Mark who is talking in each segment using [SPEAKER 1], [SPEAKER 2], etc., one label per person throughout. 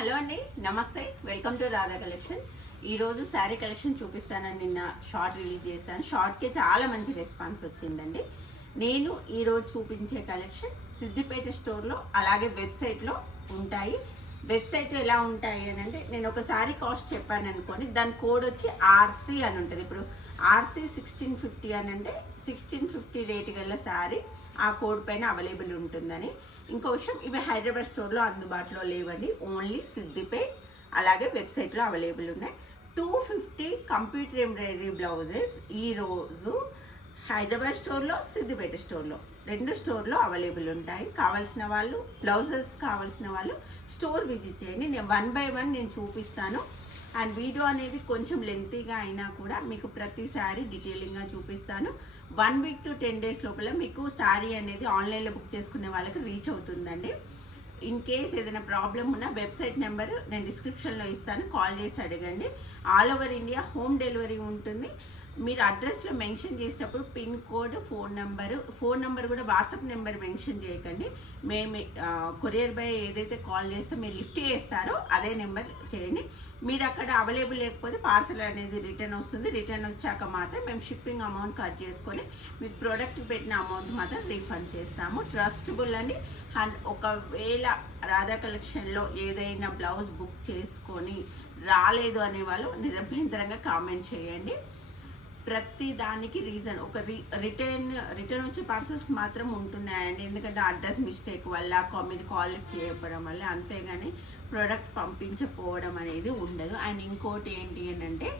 [SPEAKER 1] Hello అండి నమస్తే. Welcome to Radha collection ఈరోజు శారీ కలెక్షన్ చూపిస్తానని నిన్న షార్ట్ రిలీజ్ చేశాను. షార్ట్కి చాలా మంచి రెస్పాన్స్ వచ్చిందండి. నేను ఈరోజు చూపించే కలెక్షన్ సిద్దిపేట స్టోర్లో అలాగే వెబ్సైట్లో ఉంటాయి. వెబ్సైట్లో ఎలా ఉంటాయి అని అంటే నేను ఒక శారీ కాస్ట్ చెప్పాను అనుకోండి దాని కోడ్ వచ్చి ఆర్సీ అని ఉంటుంది. ఇప్పుడు ఆర్సీ సిక్స్టీన్ ఫిఫ్టీ అని అంటే సిక్స్టీన్ ఫిఫ్టీ రేటు గల శారీ ఆ కోడ్ పైన అవైలబుల్ ఉంటుందని. ఇంకో విషయం ఇవి హైదరాబాద్ స్టోర్లో అందుబాటులో లేవండి. ఓన్లీ సిద్దిపేట్ అలాగే వెబ్సైట్లో అవైలబుల్ ఉన్నాయి. Two fifty computer embroidery blouses ఈరోజు హైదరాబాద్ స్టోర్లో సిద్దిపేట స్టోర్లో. రెండు స్టోర్లో అవైలబుల్ ఉంటాయి. కావాల్సిన వాళ్ళు బ్లౌజెస్ కావాల్సిన వాళ్ళు స్టోర్ విజిట్ చేయండి. నేను వన్ బై వన్ నేను చూపిస్తాను. అండ్ వీడియో అనేది కొంచెం లెంతీగా అయినా కూడా మీకు ప్రతిసారి డీటెయిలింగ్గా చూపిస్తాను. One week to ten days లోపల మీకు శారీ అనేది ఆన్లైన్లో బుక్ చేసుకునే వాళ్ళకి రీచ్ అవుతుందండి. ఇన్ కేస్ ఏదైనా ప్రాబ్లం ఉన్నా వెబ్సైట్ నెంబర్ నేను డిస్క్రిప్షన్లో ఇస్తాను. కాల్ చేసి అడగండి. All over India home delivery ఉంటుంది. మీరు అడ్రస్లో మెన్షన్ చేసేటప్పుడు pin code phone number phone number కూడా వాట్సాప్ నెంబర్ మెన్షన్ చేయకండి. మేము కొరియర్ బై ఏదైతే కాల్ చేస్తే మీరు లిఫ్ట్ చేస్తారో అదే నెంబర్ చేయండి. మీరు అక్కడ అవైలబుల్ లేకపోతే పార్సల్ అనేది రిటర్న్ వస్తుంది. రిటర్న్ వచ్చాక మాత్రం మేము షిప్పింగ్ అమౌంట్ కట్ చేసుకొని మీకు ప్రోడక్ట్ పెట్టిన అమౌంట్ మాత్రం రీఫండ్ చేస్తాము. ట్రస్టబుల్ అని అండ్ ఒకవేళ రాధా కలెక్షన్లో ఏదైనా బ్లౌజ్ బుక్ చేసుకొని రాలేదు అనే వాళ్ళు నిరభ్యంతరంగా కామెంట్ చేయండి. ప్రతి దానికి రీజన్ ఒక రి రిటర్న్ రిటర్న్ వచ్చే పార్సల్స్ మాత్రం ఉంటున్నాయండి. ఎందుకంటే అడ్రస్ మిస్టేక్ వల్ల మీరు కాల్ చేయకపోవడం వల్ల అంతేగాని ప్రోడక్ట్ పంపించకపోవడం అనేది ఉండదు. అండ్ ఇంకోటి ఏంటి అని అంటే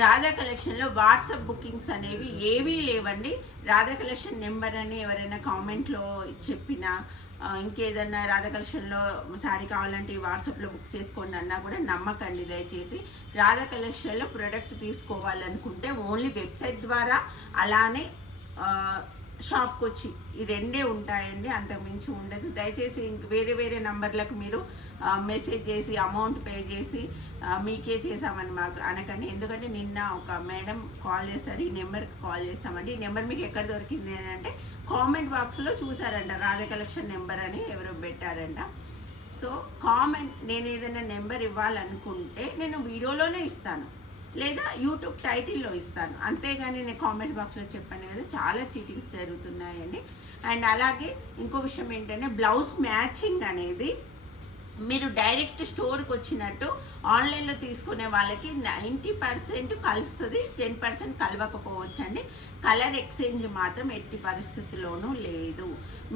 [SPEAKER 1] రాధా కలెక్షన్లో వాట్సాప్ బుకింగ్స్ అనేవి ఏవీ లేవండి. రాధా కలెక్షన్ నెంబర్ అని ఎవరైనా కామెంట్లో చెప్పినా ఇంకేదన్నా రాధా కలెక్షన్లో శారీ కావాలంటే వాట్సాప్లో బుక్ చేసుకోండి అన్నా కూడా నమ్మకండి. దయచేసి రాధా కలెక్షన్లో ప్రోడక్ట్ తీసుకోవాలనుకుంటే ఓన్లీ వెబ్సైట్ ద్వారా అలానే షాప్కి వచ్చి ఈ రెండే ఉంటాయండి అంతకుమించి ఉండదు. దయచేసి ఇంక వేరే వేరే నంబర్లకు మీరు మెసేజ్ చేసి అమౌంట్ పే చేసి మీకే చేసామని మాకు అనకండి. ఎందుకంటే నిన్న ఒక మేడం కాల్ చేస్తారు ఈ నెంబర్కి కాల్ చేస్తామండి. ఈ నెంబర్ మీకు ఎక్కడ దొరికింది అని అంటే కామెంట్ బాక్స్లో చూసారంట రాధా కలెక్షన్ నెంబర్ అని ఎవరో పెట్టారంట. సో కామెంట్ నేను ఏదైనా నెంబర్ ఇవ్వాలనుకుంటే నేను వీడియోలోనే ఇస్తాను. లేదా యూట్యూబ్ టైటిల్లో ఇస్తాను. అంతేగాని నేను కామెంట్ బాక్స్లో చెప్పాను కదా చాలా చీటింగ్స్ జరుగుతున్నాయండి అండ్ అలాగే ఇంకో విషయం ఏంటంటే బ్లౌజ్ మ్యాచింగ్ అనేది మీరు డైరెక్ట్ స్టోర్కి వచ్చినట్టు ఆన్లైన్లో తీసుకునే వాళ్ళకి నైంటీ పర్సెంట్ కలుస్తుంది టెన్ పర్సెంట్ కలవకపోవచ్చు అండి కలర్ ఎక్స్చేంజ్ మాత్రం ఎట్టి పరిస్థితుల్లోనూ లేదు.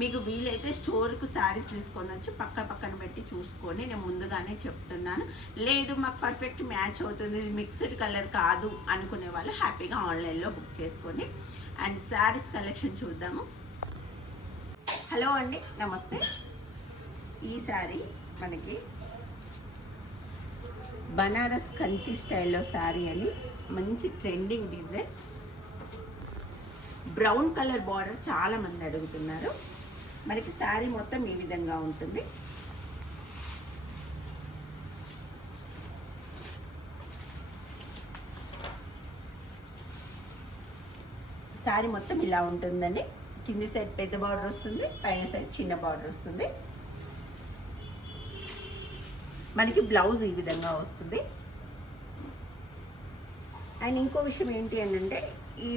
[SPEAKER 1] మీకు వీలైతే స్టోర్కు శారీస్ తీసుకొని వచ్చి పక్క పక్కన పెట్టి చూసుకొని నేను ముందుగానే చెప్తున్నాను. లేదు మాకు పర్ఫెక్ట్ మ్యాచ్ అవుతుంది మిక్స్డ్ కలర్ కాదు అనుకునే వాళ్ళు హ్యాపీగా ఆన్లైన్లో బుక్ చేసుకొని అండ్ శారీస్ కలెక్షన్ చూద్దాము. హలో అండి నమస్తే. ఈ శారీ మనకి బనారస్ కంచి స్టైల్లో శారీ అని మంచి trending design. Brown colour border చాలా మంది అడుగుతున్నారు. మనకి శారీ మొత్తం ఈ విధంగా ఉంటుంది. శారీ మొత్తం ఇలా ఉంటుందండి. కింది సైడ్ పెద్ద బార్డర్ వస్తుంది పైన సైడ్ చిన్న బార్డర్ వస్తుంది. మనకి బ్లౌజ్ ఈ విధంగా వస్తుంది. అండ్ ఇంకో విషయం ఏంటి అని అంటే ఈ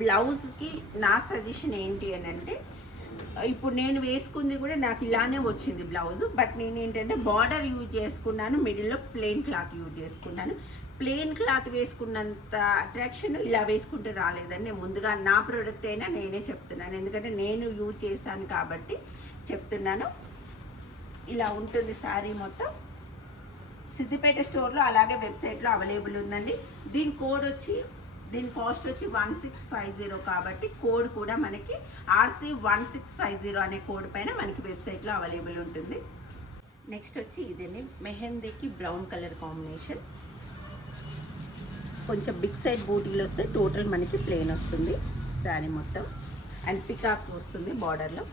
[SPEAKER 1] బ్లౌజ్కి నా సజెషన్ ఏంటి అని అంటే ఇప్పుడు నేను వేసుకుంది కూడా నాకు ఇలానే వచ్చింది బ్లౌజ్ బట్ నేను ఏంటంటే బార్డర్ యూజ్ చేసుకున్నాను మిడిల్లో ప్లెయిన్ క్లాత్ యూజ్ చేసుకున్నాను. ప్లెయిన్ క్లాత్ వేసుకున్నంత అట్రాక్షన్ ఇలా వేసుకుంటే రాలేదని నేను ముందుగా నా ప్రోడక్ట్ అయినా నేనే చెప్తున్నాను. ఎందుకంటే నేను యూజ్ చేశాను కాబట్టి చెప్తున్నాను. ఇలా ఉంటుంది శారీ మొత్తం. సిద్దిపేట స్టోర్లో అలాగే వెబ్సైట్లో అవైలబుల్ ఉందండి. దీని కోడ్ వచ్చి దీని కాస్ట్ వచ్చి వన్ సిక్స్ ఫైవ్ జీరో కాబట్టి కోడ్ కూడా మనకి RC one six five zero అనే కోడ్ పైన మనకి వెబ్సైట్లో అవైలబుల్ ఉంటుంది. నెక్స్ట్ వచ్చి ఇదండి. మెహందీకి బ్రౌన్ కలర్ కాంబినేషన్. కొంచెం బిగ్ సైడ్ బూటీలు వస్తే టోటల్ మనకి ప్లేన్ వస్తుంది. శారీ మొత్తం. అండ్ పికాక్ వస్తుంది బార్డర్లో.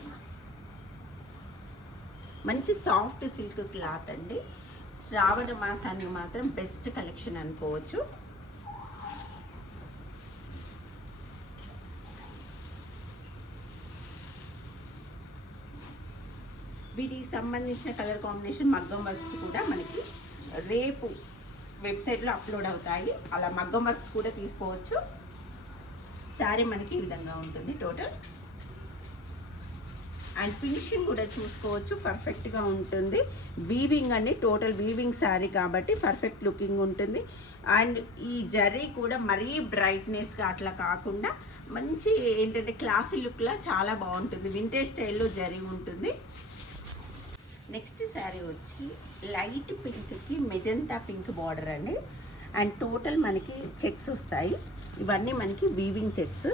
[SPEAKER 1] మంచి సాఫ్ట్ సిల్క్ క్లాత్ అండి. శ్రావణ మాసానికి మాత్రం బెస్ట్ కలెక్షన్ అనుకోవచ్చు. వీటికి సంబంధించిన కలర్ కాంబినేషన్ మగ్గం వర్క్స్ కూడా మనకి రేపు వెబ్సైట్లో అప్లోడ్ అవుతాయి. అలా మగ్గం వర్క్స్ కూడా తీసుకోవచ్చు. శారీ మనకి ఈ విధంగా ఉంటుంది టోటల్ అండ్ ఫినిషింగ్ కూడా చూసుకోవచ్చు పర్ఫెక్ట్గా ఉంటుంది. వీవింగ్ అండి టోటల్ వీవింగ్ శారీ కాబట్టి పర్ఫెక్ట్ లుకింగ్ ఉంటుంది. అండ్ ఈ జరీ కూడా మరీ బ్రైట్నెస్గా అట్లా కాకుండా మంచి ఏంటంటే క్లాసీ లుక్లా చాలా బాగుంటుంది. వింటేజ్ స్టైల్లో జరీ ఉంటుంది. నెక్స్ట్ శారీ వచ్చి లైట్ పింక్కి మెజంతా పింక్ బార్డర్ అండి. అండ్ టోటల్ మనకి చెక్స్ వస్తాయి. ఇవన్నీ మనకి వీవింగ్ చెక్స్.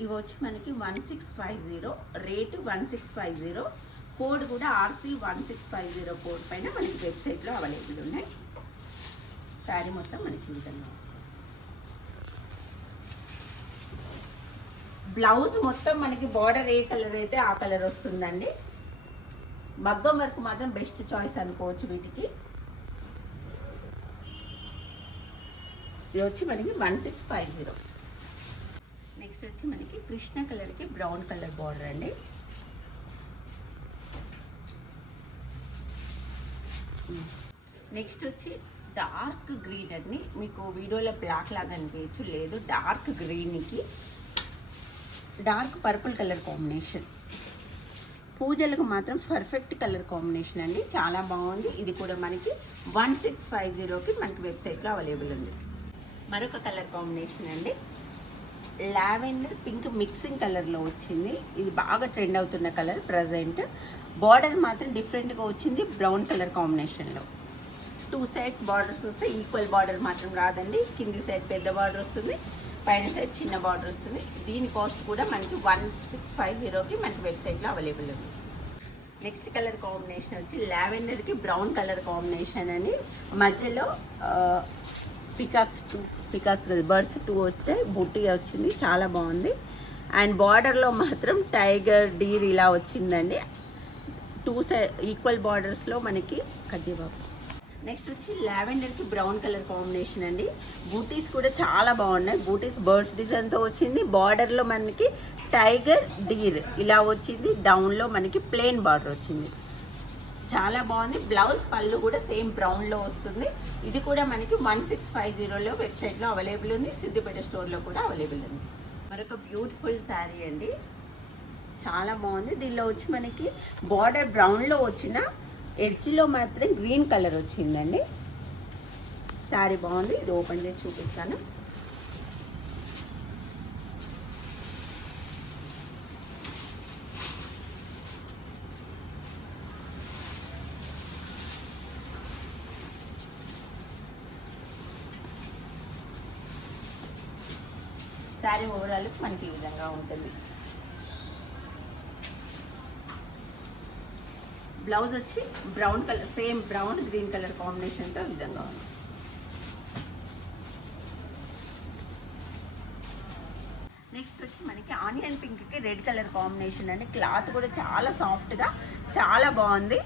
[SPEAKER 1] ఇవి వచ్చి మనకి one six five zero rate one six five zero code కూడా RC one six five zero code పైన మనకి వెబ్సైట్లో అవైలబుల్ ఉన్నాయి. శారీ మొత్తం మనకి ఈ విధంగా బ్లౌజ్ మొత్తం మనకి బార్డర్ ఏ కలర్ అయితే ఆ కలర్ వస్తుందండి. మగ్గం వరకు మాత్రం బెస్ట్ చాయిస్ అనుకోవచ్చు వీటికి. ఇది వచ్చి మనకి one six five zero. Next వచ్చి మనకి కృష్ణ కలర్కి బ్రౌన్ కలర్ బార్డర్ అండి. నెక్స్ట్ వచ్చి డార్క్ గ్రీన్ అండి. మీకు వీడియోలో బ్లాక్ లాగా అనిపించచ్చు లేదు డార్క్ గ్రీన్కి. Dark purple colour combination. పూజలకు మాత్రం పర్ఫెక్ట్ కలర్ కాంబినేషన్ అండి. చాలా బాగుంది. ఇది కూడా మనకి వన్ సిక్స్ ఫైవ్ జీరోకి మనకి వెబ్సైట్లో అవైలబుల్ ఉంది. మరొక కలర్ కాంబినేషన్ అండి. లావెండర్ పింక్ మిక్సింగ్ కలర్లో వచ్చింది. ఇది బాగా ట్రెండ్ అవుతున్న కలర్ ప్రజెంట్. బార్డర్ మాత్రం డిఫరెంట్గా వచ్చింది బ్రౌన్ కలర్ కాంబినేషన్లో. టూ సైడ్స్ బార్డర్స్ వస్తే ఈక్వల్ బార్డర్ మాత్రం రాదండి. కింది సైడ్ పెద్ద బార్డర్ వస్తుంది పైన సైడ్ చిన్న బార్డర్ వస్తుంది. దీని కాస్ట్ కూడా మనకి వన్ సిక్స్ ఫైవ్ జీరోకి మనకి వెబ్సైట్లో అవైలబుల్ ఉంది. నెక్స్ట్ కలర్ కాంబినేషన్ వచ్చి లావెండర్కి బ్రౌన్ కలర్ కాంబినేషన్ అని మధ్యలో peacocks two peacocks birds two వచ్చాయి. బుట్టి వచ్చింది చాలా బాగుంది. అండ్ బార్డర్లో మాత్రం టైగర్ డీర్ ఇలా వచ్చిందండి. టూ సైడ్ ఈక్వల్ బార్డర్స్లో మనకి కడ్డీబాబు. నెక్స్ట్ వచ్చి లావెండర్కి బ్రౌన్ కలర్ కాంబినేషన్ అండి. బూటీస్ కూడా చాలా బాగున్నాయి. బూటీస్ బర్డ్స్ డిజైన్తో వచ్చింది. బార్డర్లో మనకి టైగర్ డీర్ ఇలా వచ్చింది. డౌన్లో మనకి ప్లెయిన్ బార్డర్ వచ్చింది. చాలా బాగుంది. బ్లౌజ్ పళ్ళు కూడా సేమ్ బ్రౌన్లో వస్తుంది. ఇది కూడా మనకి వన్ సిక్స్ ఫైవ్ జీరోలో వెబ్సైట్లో అవైలబుల్ ఉంది. సిద్దిపేట స్టోర్లో కూడా అవైలబుల్ ఉంది. మరొక బ్యూటిఫుల్ శారీ అండి. చాలా బాగుంది. దీనిలో వచ్చి మనకి బార్డర్ బ్రౌన్లో వచ్చిన ఎడ్జ్లో మాత్రం గ్రీన్ కలర్ వచ్చిందండి. శారీ బాగుంది. ఇది ఓపెన్ చేసి చూపిస్తాను. శారీ ఓవరాల్ మనకి ఈ విధంగా ఉంటుంది. బ్లౌజ్ వచ్చి brown colour same brown green colour కాంబినేషన్తో విధంగా ఉంది. నెక్స్ట్ వచ్చి మనకి ఆనియన్ పింక్కి రెడ్ కలర్ కాంబినేషన్ అండి. క్లాత్ కూడా చాలా సాఫ్ట్గా చాలా బాగుంది.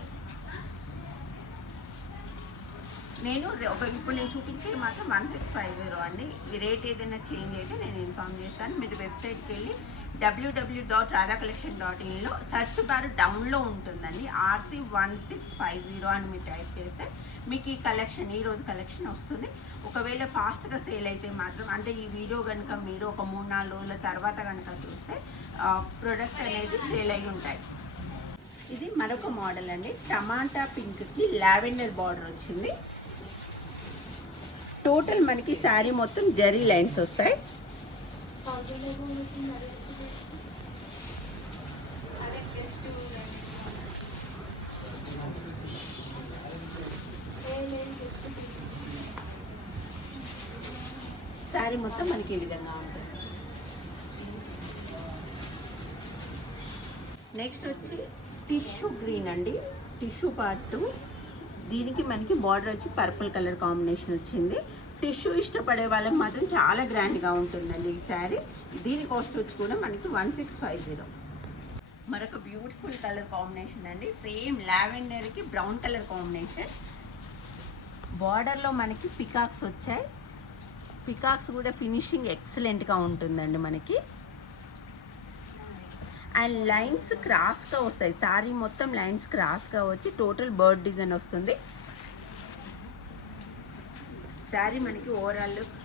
[SPEAKER 1] నేను ఒక ఇప్పుడు నేను చూపించేది మాత్రం వన్ సిక్స్ ఫైవ్ జీరో అండి. ఈ రేట్ ఏదైనా చేంజ్ అయితే నేను ఇన్ఫామ్ చేస్తాను. మీరు వెబ్సైట్కి వెళ్ళి W W dot Radha collection dot ఇన్లో search bar డౌన్లో ఉంటుందండి RC one six five zero అని మీరు టైప్ చేస్తే మీకు ఈ కలెక్షన్ ఈ రోజు కలెక్షన్ వస్తుంది. ఒకవేళ ఫాస్ట్గా సేల్ అయితే మాత్రం అంటే ఈ వీడియో కనుక మీరు ఒక మూడు నాలుగు రోజుల తర్వాత కనుక చూస్తే ప్రొడక్ట్ అనేది సేల్ అయి ఉంటాయి. ఇది మరొక మోడల్ అండి. టమాటా పింక్కి లావెండర్ బార్డర్ వచ్చింది. టోటల్ మనకి శారీ మొత్తం జరీ లైన్స్ వస్తాయి. శారీ మొత్తం మనకి ఈ విధంగా ఉంటుంది. నెక్స్ట్ వచ్చి టిష్యూ గ్రీన్ అండి. టిష్యూ పార్ట్ దీనికి మనకి బార్డర్ వచ్చి పర్పుల్ కలర్ కాంబినేషన్ వచ్చింది. టిష్యూ ఇష్టపడే వాళ్ళకి మాత్రం చాలా గ్రాండ్గా ఉంటుందండి ఈ శారీ దీని కాస్ట్ వచ్చి కూడా మనకి వన్ సిక్స్ ఫైవ్ జీరో మరొక బ్యూటిఫుల్ కలర్ కాంబినేషన్ అండి. సేమ్ లావెండర్కి బ్రౌన్ కలర్ కాంబినేషన్ బార్డర్లో మనకి పికాక్స్ వచ్చాయి. పికాక్స్ కూడా ఫినిషింగ్ ఎక్సలెంట్గా ఉంటుందండి మనకి. అండ్ లైన్స్ క్రాస్గా వస్తాయి. శారీ మొత్తం లైన్స్ క్రాస్గా వచ్చి టోటల్ బర్డ్ డిజైన్ వస్తుంది. శారీ మనకి overall look.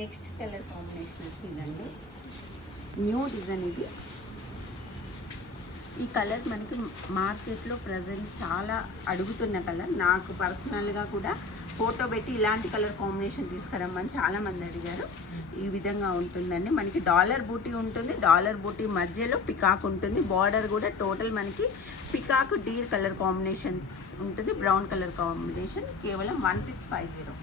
[SPEAKER 1] Next colour combination వచ్చిందండి న్యూ డిజైన్ ఇది. ఈ కలర్ మనకి మార్కెట్లో ప్రజెంట్ చాలా అడుగుతున్న కలర్. నాకు పర్సనల్గా కూడా ఫోటో పెట్టి ఇలాంటి కలర్ కాంబినేషన్ తీసుకురమ్మని చాలామంది అడిగారు. ఈ విధంగా ఉంటుందండి. మనకి డాలర్ బూటీ ఉంటుంది. డాలర్ బూటీ మధ్యలో పికాక్ ఉంటుంది. బార్డర్ కూడా టోటల్ మనకి పికాక్ డీర్ కలర్ కాంబినేషన్ ఉంటుంది. బ్రౌన్ కలర్ కాంబినేషన్ కేవలం వన్ సిక్స్ ఫైవ్ జీరో.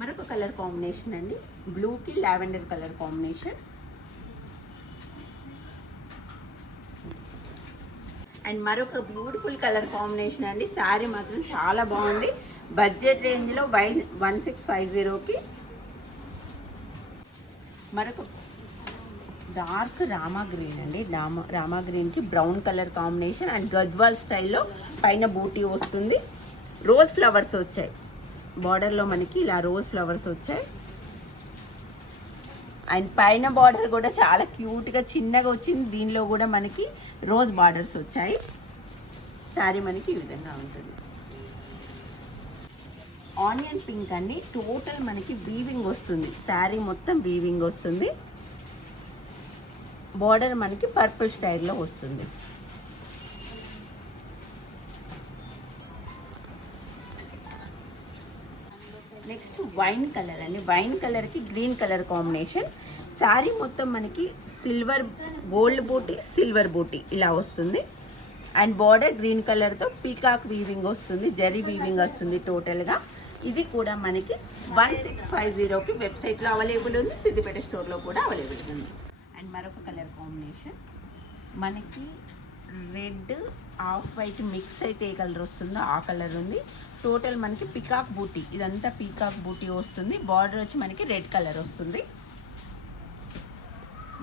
[SPEAKER 1] మరొక కలర్ కాంబినేషన్ అండి. బ్లూకి లావెండర్ కలర్ కాంబినేషన్. అండ్ మరొక బ్యూటిఫుల్ కలర్ కాంబినేషన్ అండి. శారీ మాత్రం చాలా బాగుంది. బడ్జెట్ రేంజ్లో వై వన్ సిక్స్ ఫైవ్ జీరోకి. మరొక డార్క్ రామా గ్రీన్ అండి. రామా రామా గ్రీన్కి brown colour combination and Gadwal స్టైల్లో పైన బూటీ వస్తుంది. రోజ్ ఫ్లవర్స్ వచ్చాయి. బార్డర్లో మనకి ఇలా రోజ్ ఫ్లవర్స్ వచ్చాయి. అండ్ పైన బార్డర్ కూడా చాలా క్యూట్గా చిన్నగా వచ్చింది. దీనిలో కూడా మనకి రోజ్ బార్డర్స్ వచ్చాయి. శారీ మనకి ఈ విధంగా ఉంటుంది. ఆనియన్ పింక్ అండి. టోటల్ మనకి వీవింగ్ వస్తుంది. శారీ మొత్తం వీవింగ్ వస్తుంది. బార్డర్ మనకి పర్పుల్ స్టైల్లో వస్తుంది. నెక్స్ట్ వైన్ కలర్ అండి. వైన్ కలర్కి గ్రీన్ కలర్ కాంబినేషన్. శారీ మొత్తం మనకి సిల్వర్ గోల్డ్ బూటీ సిల్వర్ బూటీ ఇలా వస్తుంది. అండ్ బార్డర్ గ్రీన్ కలర్తో పీకాక్ వీవింగ్ వస్తుంది జరీ వీవింగ్ వస్తుంది టోటల్గా ఇది కూడా మనకి వన్ సిక్స్ ఫైవ్ జీరోకి వెబ్సైట్లో అవైలబుల్ ఉంది సిద్దిపేట స్టోర్లో కూడా అవైలబుల్ ఉంది. అండ్ మరొక కలర్ కాంబినేషన్ మనకి రెడ్ ఆఫ్ వైట్ మిక్స్ అయితే ఏ కలర్ వస్తుందో ఆ కలర్ ఉంది. టోటల్ మనకి పికాక్ బూటీ ఇదంతా పీకాక్ బూటీ వస్తుంది. బార్డర్ వచ్చి మనకి రెడ్ కలర్ వస్తుంది.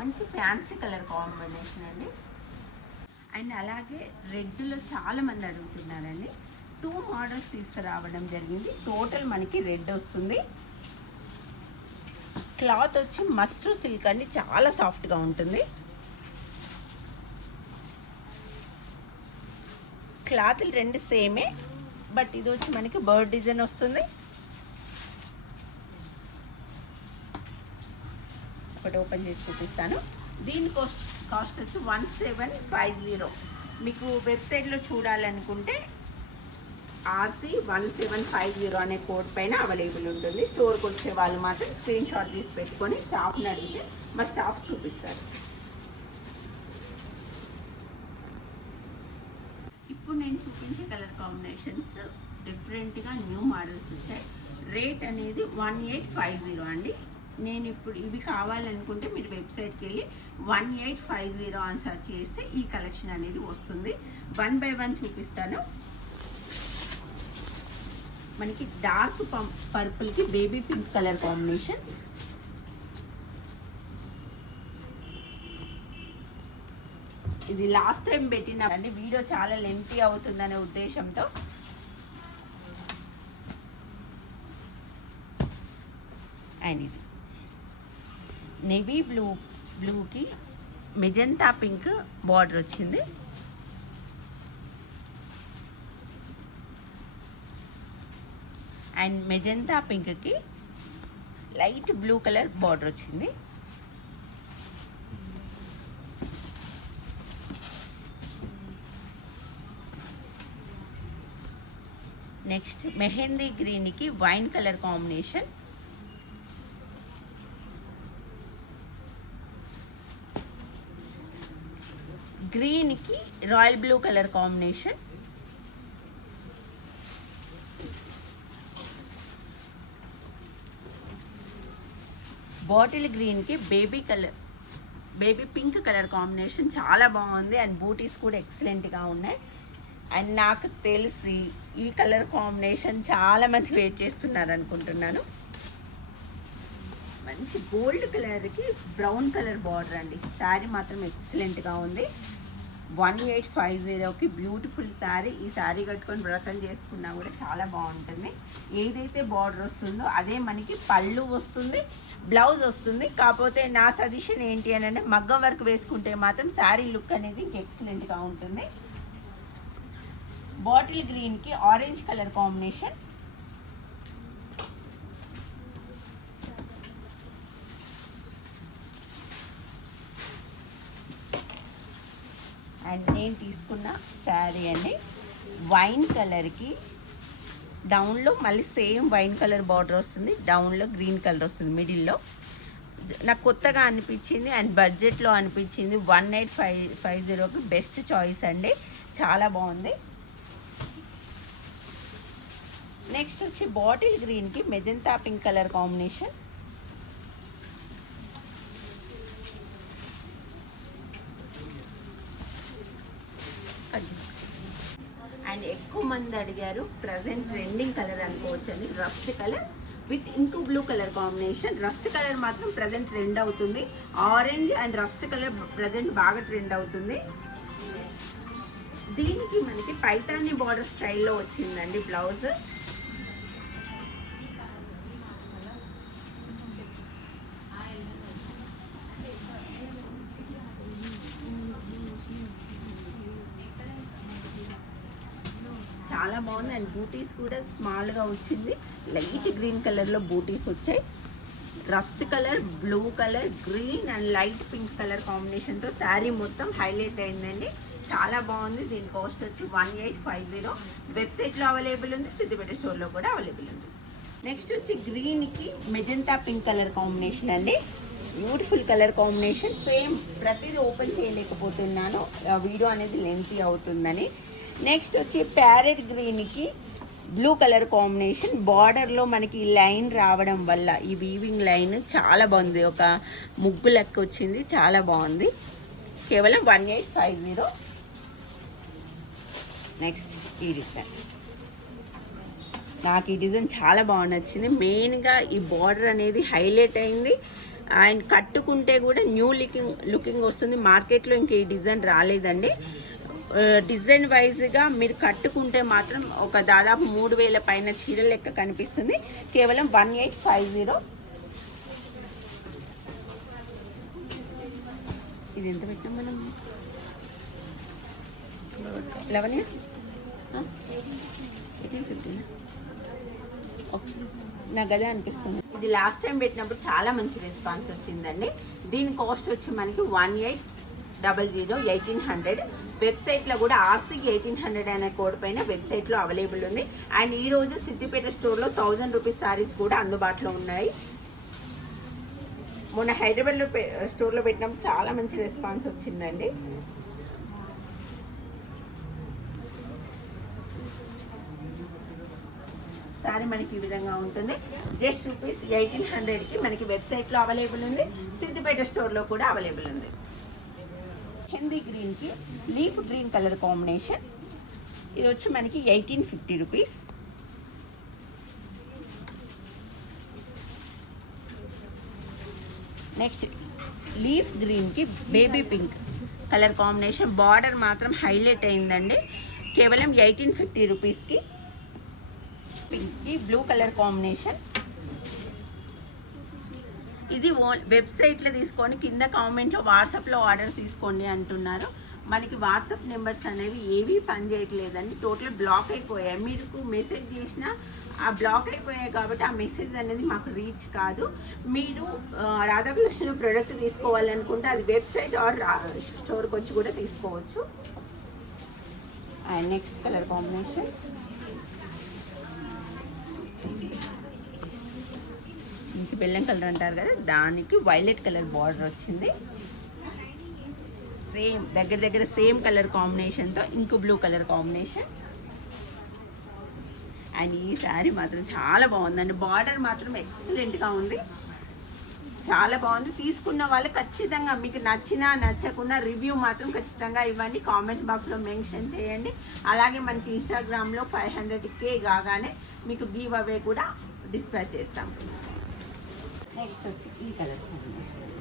[SPEAKER 1] మంచి ఫ్యాన్సీ కలర్ కాంబినేషన్ అండి. అండ్ అలాగే రెడ్లో చాలామంది అడుగుతున్నారండి. టూ మోడల్స్ తీసుకురావడం జరిగింది. టోటల్ మనకి రెడ్ వస్తుంది. క్లాత్ వచ్చి మస్ట్ సిల్క్ అండి. చాలా సాఫ్ట్గా ఉంటుంది. క్లాత్లు రెండు సేమే బట్ ఇది వచ్చి మనకి బర్డ్ డిజైన్ వస్తుంది. ఒకటి ఓపెన్ చేసి చూపిస్తాను. దీని కాస్ట్ కాస్ట్ వచ్చి వన్ సెవెన్ ఫైవ్ జీరో. మీకు వెబ్సైట్లో చూడాలనుకుంటే RC one seven five zero అనే కోడ్ పైన అవైలబుల్ ఉంటుంది. స్టోర్కి వచ్చే వాళ్ళు మాత్రం స్క్రీన్ షాట్ తీసి పెట్టుకొని స్టాఫ్ని అడిగితే మా స్టాఫ్ చూపిస్తారు. ఇప్పుడు నేను చూపించే కలర్ కాంబినేషన్స్ డిఫరెంట్గా న్యూ మోడల్స్ వచ్చాయి. రేట్ అనేది వన్ ఎయిట్ ఫైవ్ జీరో అండి. నేను ఇప్పుడు ఇవి కావాలనుకుంటే మీరు వెబ్సైట్కి వెళ్ళి వన్ ఎయిట్ ఫైవ్ జీరో అని సెర్చ్ చేస్తే ఈ కలెక్షన్ అనేది వస్తుంది. వన్ బై వన్ చూపిస్తాను. మనకి డార్క్ పర్పుల్కి బేబీ పింక్ కలర్ కాంబినేషన్. ఇది లాస్ట్ టైం పెట్టిన అంటే వీడియో చాలా లెంతీ అవుతుందనే ఉద్దేశంతో. అండ్ ఇది నెవీ బ్లూ బ్లూకి మెజంతా పింక్ బార్డర్ వచ్చింది అండ్ మెజంతా పింక్కి లైట్ బ్లూ కలర్ బార్డర్ వచ్చింది నెక్స్ట్ మెహందీ గ్రీన్కి వైన్ కలర్ కాంబినేషన్ గ్రీన్కి royal blue colour combination. Bottle గ్రీన్కి baby colour baby pink colour combination చాలా బాగుంది. అండ్ బూటీస్ కూడా ఎక్సలెంట్గా ఉన్నాయి. అండ్ నాకు తెలిసి ఈ కలర్ కాంబినేషన్ చాలామంది వెయిట్ చేస్తున్నారు అనుకుంటున్నాను. మంచి గోల్డ్ కలర్కి బ్రౌన్ కలర్ బార్డర్ అండి. శారీ మాత్రం ఎక్సలెంట్గా ఉంది. వన్ ఎయిట్ ఫైవ్ జీరోకి బ్యూటిఫుల్ శారీ ఈ శారీ కట్టుకొని వ్రతం చేసుకున్నా కూడా చాలా బాగుంటుంది. ఏదైతే బార్డర్ వస్తుందో అదే మనకి పళ్ళు వస్తుంది బ్లౌజ్ వస్తుంది. కాకపోతే నా సజెషన్ ఏంటి అని అంటే మగ్గం వర్క్ వేసుకుంటే మాత్రం శారీ లుక్ అనేది ఎక్సలెంట్గా ఉంటుంది. బాటిల్ గ్రీన్కి ఆరెంజ్ కలర్ కాంబినేషన్. అండ్ నేను తీసుకున్న శారీ అండి. వైన్ కలర్కి డౌన్లో మళ్ళీ సేమ్ వైన్ కలర్ బార్డర్ వస్తుంది. డౌన్లో గ్రీన్ కలర్ వస్తుంది మిడిల్లో. నాకు కొత్తగా అనిపించింది అండ్ బడ్జెట్లో అనిపించింది వన్ ఎయిట్ ఫైవ్ ఫైవ్ జీరోకి బెస్ట్ చాయిస్ అండి. చాలా బాగుంది. నెక్స్ట్ వచ్చి బాటిల్ గ్రీన్కి magenta pink colour combination and ఎక్కువ మంది అడిగారు ప్రజెంట్ ట్రెండింగ్ కలర్ అనుకోవచ్చండి రస్ట్ కలర్ విత్ ఇంకో blue colour combination rust colour మాత్రం ప్రజెంట్ ట్రెండ్ అవుతుంది. Orange and rust colour present బాగా ట్రెండ్ అవుతుంది. దీనికి మనకి పైతాని బార్డర్ స్టైల్లో వచ్చిందండి బ్లౌజ్ బాగుంది అండ్ బూటీస్ కూడా స్మాల్గా వచ్చింది. లైట్ గ్రీన్ కలర్లో బూటీస్ వచ్చాయి. Rust colour blue colour green and light pink colour కాంబినేషన్తో శారీ మొత్తం హైలైట్ అయిందండి. చాలా బాగుంది. దీని కాస్ట్ వచ్చి వన్ ఎయిట్ ఫైవ్ జీరో. వెబ్సైట్లో అవైలబుల్ ఉంది. సిద్దిపేట స్టోర్లో కూడా అవైలబుల్ ఉంది. నెక్స్ట్ వచ్చి గ్రీన్కి మెజంతా పింక్ కలర్ కాంబినేషన్ అండి. Beautiful colour combination. సేమ్ ప్రతిదీ ఓపెన్ చేయలేకపోతున్నాను. వీడియో అనేది లెంతీ అవుతుందని. నెక్స్ట్ వచ్చి ప్యారెట్ గ్రీన్కి బ్లూ కలర్ కాంబినేషన్ బార్డర్లో మనకి ఈ లైన్ రావడం వల్ల ఈ వీవింగ్ లైన్ చాలా బాగుంది. ఒక ముగ్గు లెక్క వచ్చింది. చాలా బాగుంది. కేవలం one eight five zero next ఈ డిజైన్ నాకు ఈ డిజైన్ చాలా బాగా నచ్చింది. మెయిన్గా ఈ బార్డర్ అనేది హైలైట్ అయింది. అండ్ కట్టుకుంటే కూడా న్యూ లుకింగ్ లుకింగ్ వస్తుంది. మార్కెట్లో ఇంక ఈ డిజైన్ రాలేదండి. డిజైన్ వైజ్గా మీరు కట్టుకుంటే మాత్రం ఒక దాదాపు మూడు వేల పైన చీర లెక్క కనిపిస్తుంది. కేవలం వన్ ఎయిట్ ఫైవ్ జీరో. ఇది ఎంత పెట్టాం మనం? Eleven eighteen fifteen? ఓకే. నాకు అదే అనిపిస్తుంది. ఇది లాస్ట్ టైం పెట్టినప్పుడు చాలా మంచి రెస్పాన్స్ వచ్చిందండి. దీని కాస్ట్ వచ్చి మనకి one eight double zero eighteen hundred. వెబ్సైట్లో కూడా ఆర్సీ ఎయిటీన్ హండ్రెడ్ అనే కోడ్ పైన వెబ్సైట్లో అవైలబుల్ ఉంది. అండ్ ఈరోజు సిద్దిపేట స్టోర్లో థౌజండ్ రూపీస్ సారీస్ కూడా అందుబాటులో ఉన్నాయి. మొన్న హైదరాబాద్లో పె- స్టోర్లో పెట్టినాం చాలా మంచి రెస్పాన్స్ వచ్చిందండి. సారీ మనకి ఈ విధంగా ఉంటుంది. జస్ట్ రూపీస్ ఎయిటీన్ హండ్రెడ్కి మనకి వెబ్సైట్లో అవైలబుల్ ఉంది. సిద్దిపేట స్టోర్లో కూడా అవైలబుల్ ఉంది. హిందీ గ్రీన్కి లీఫ్ గ్రీన్ కలర్ కాంబినేషన్ ఇది వచ్చి మనకి eighteen fifty rupees next leaf గ్రీన్కి baby pink colour combination border మాత్రం హైలైట్ అయిందండి. కేవలం ఎయిటీన్ ఫిఫ్టీ రూపీస్కి పింక్కి బ్లూ కలర్ కాంబినేషన్ ఇది ఓన్ వెబ్సైట్లో తీసుకొని కింద కామెంట్లో వాట్సాప్లో ఆర్డర్ తీసుకోండి అంటున్నారు. మనకి వాట్సాప్ నెంబర్స్ అనేవి ఏవి పనిచేయట్లేదండి టోటల్ బ్లాక్ అయిపోయాయి. మీకు మెసేజ్ చేసినా ఆ బ్లాక్ అయిపోయాయి కాబట్టి ఆ మెసేజ్ అనేది మాకు రీచ్ కాదు. మీరు రాధాకృష్ణ ప్రోడక్ట్ తీసుకోవాలనుకుంటే అది వెబ్సైట్ ఆర్ స్టోర్కి వచ్చి కూడా తీసుకోవచ్చు. And next colour combination. మంచి బెల్లం కలర్ అంటారు కదా దానికి వైలెట్ కలర్ బార్డర్ వచ్చింది. సేమ్ దగ్గర దగ్గర సేమ్ కలర్ కాంబినేషన్తో ఇంకో బ్లూ కలర్ కాంబినేషన్ అండ్ ఈ శారీ మాత్రం చాలా బాగుందండి బార్డర్ మాత్రం ఎక్సలెంట్గా ఉంది. చాలా బాగుంది. తీసుకున్న వాళ్ళు ఖచ్చితంగా మీకు నచ్చినా నచ్చకున్నా రివ్యూ మాత్రం ఖచ్చితంగా ఇవ్వండి. కామెంట్ బాక్స్లో మెన్షన్ చేయండి. అలాగే మనకి ఇన్స్టాగ్రామ్లో ఫైవ్ హండ్రెడ్ కే కాగానే మీకు గివ్ అవే కూడా డిస్పాచ్ చేస్తాం. が一ついいかなと思います。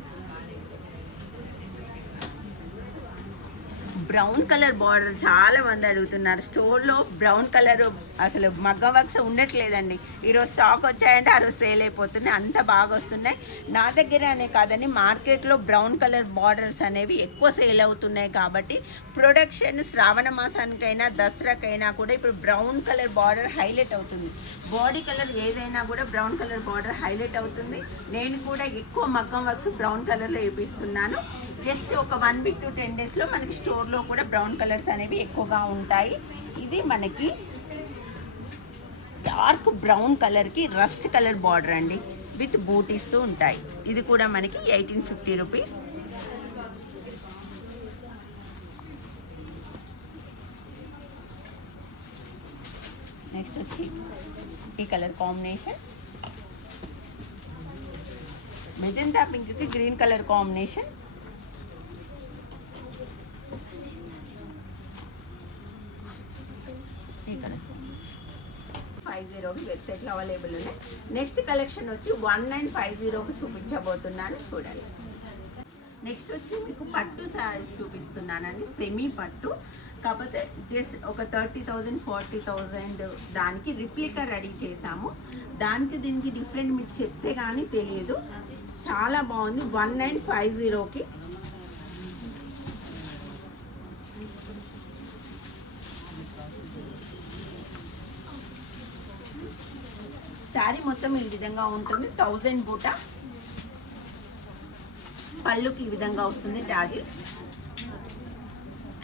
[SPEAKER 1] బ్రౌన్ కలర్ బార్డర్ చాలా మంది అడుగుతున్నారు. స్టోర్లో బ్రౌన్ కలర్ అసలు మగ్గ వర్క్స్ ఉండట్లేదండి. ఈరోజు స్టాక్ వచ్చాయంటే ఆ రోజు సేల్ అయిపోతున్నాయి. అంత బాగా వస్తున్నాయి. నా దగ్గర అనే కాదని మార్కెట్లో బ్రౌన్ కలర్ బార్డర్స్ అనేవి ఎక్కువ సేల్ అవుతున్నాయి కాబట్టి ప్రొడక్షన్ శ్రావణ మాసానికైనా దసరాకైనా కూడా ఇప్పుడు బ్రౌన్ కలర్ బార్డర్ హైలైట్ అవుతుంది. బాడీ కలర్ ఏదైనా కూడా బ్రౌన్ కలర్ బార్డర్ హైలైట్ అవుతుంది. నేను కూడా ఎక్కువ మగ్గం వర్క్స్ బ్రౌన్ కలర్లో వేపిస్తున్నాను. జస్ట్ ఒక వన్ వీక్ టు టెన్ డేస్లో మనకి స్టోర్లో కూడా బ్రౌన్ కలర్స్ అనేవి ఎక్కువగా ఉంటాయి. ఇది మనకి డార్క్ బ్రౌన్ కలర్కి రస్ట్ కలర్ బార్డర్ అండి. విత్ బూటీస్తో ఉంటాయి. ఇది కూడా మనకి ఎయిటీన్ ఫిఫ్టీ రూపీస్ నెక్స్ట్ వచ్చి ఈ కలర్ కాంబినేషన్ మెజంతా పింక్కి గ్రీన్ కలర్ కాంబినేషన్ ఈ కలర్ ఫైవ్ జీరోకి వెబ్సైట్లో అవైలబుల్ ఉన్నాయి. నెక్స్ట్ కలెక్షన్ వచ్చి వన్ నైన్ ఫైవ్ జీరోకి చూపించబోతున్నాను. చూడండి. నెక్స్ట్ వచ్చి మీకు పట్టు శారీస్ చూపిస్తున్నానండి. సెమీ పట్టు. కాకపోతే జస్ట్ ఒక థర్టీ థౌజండ్ ఫార్టీ థౌజండ్ దానికి రిప్లికా రెడీ చేశాము. దానికి దీనికి డిఫరెంట్ మీకు చెప్తే కానీ తెలియదు చాలా బాగుంది. వన్ నైన్ ఫైవ్ జీరోకి శారీ మొత్తం ఈ విధంగా ఉంటుంది. థౌజండ్ బూట పళ్ళుకి ఈ విధంగా వస్తుంది టాజిల్స్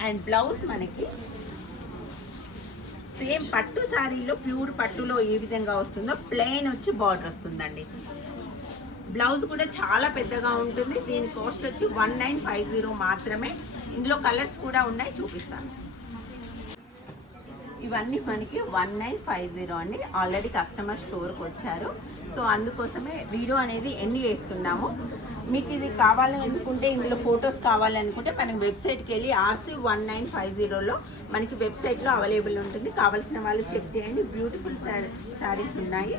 [SPEAKER 1] అండ్ బ్లౌజ్ మనకి సేమ్ పట్టు శారీలో ప్యూర్ పట్టులో ఏ విధంగా వస్తుందో ప్లెయిన్ వచ్చి బార్డర్ వస్తుందండి. బ్లౌజ్ కూడా చాలా పెద్దగా ఉంటుంది. దీని కాస్ట్ వచ్చి వన్ నైన్ ఫైవ్ జీరో మాత్రమే. ఇందులో కలర్స్ కూడా ఉన్నాయి చూపిస్తాను. ఇవన్నీ మనకి వన్ నైన్ ఫైవ్ జీరో అండి ఆల్రెడీ కస్టమర్ స్టోర్కి వచ్చారు. సో అందుకోసమే వీడియో అనేది ఎండ్ చేస్తున్నాము. మీకు ఇది కావాలి అనుకుంటే ఇందులో ఫొటోస్ కావాలనుకుంటే మనకి వెబ్సైట్కి వెళ్ళి ఆర్సీ వన్ నైన్ ఫైవ్ జీరోలో మనకి వెబ్సైట్లో అవైలబుల్ ఉంటుంది. కావాల్సిన వాళ్ళు చెక్ చేయండి. బ్యూటిఫుల్ శారీస్ ఉన్నాయి.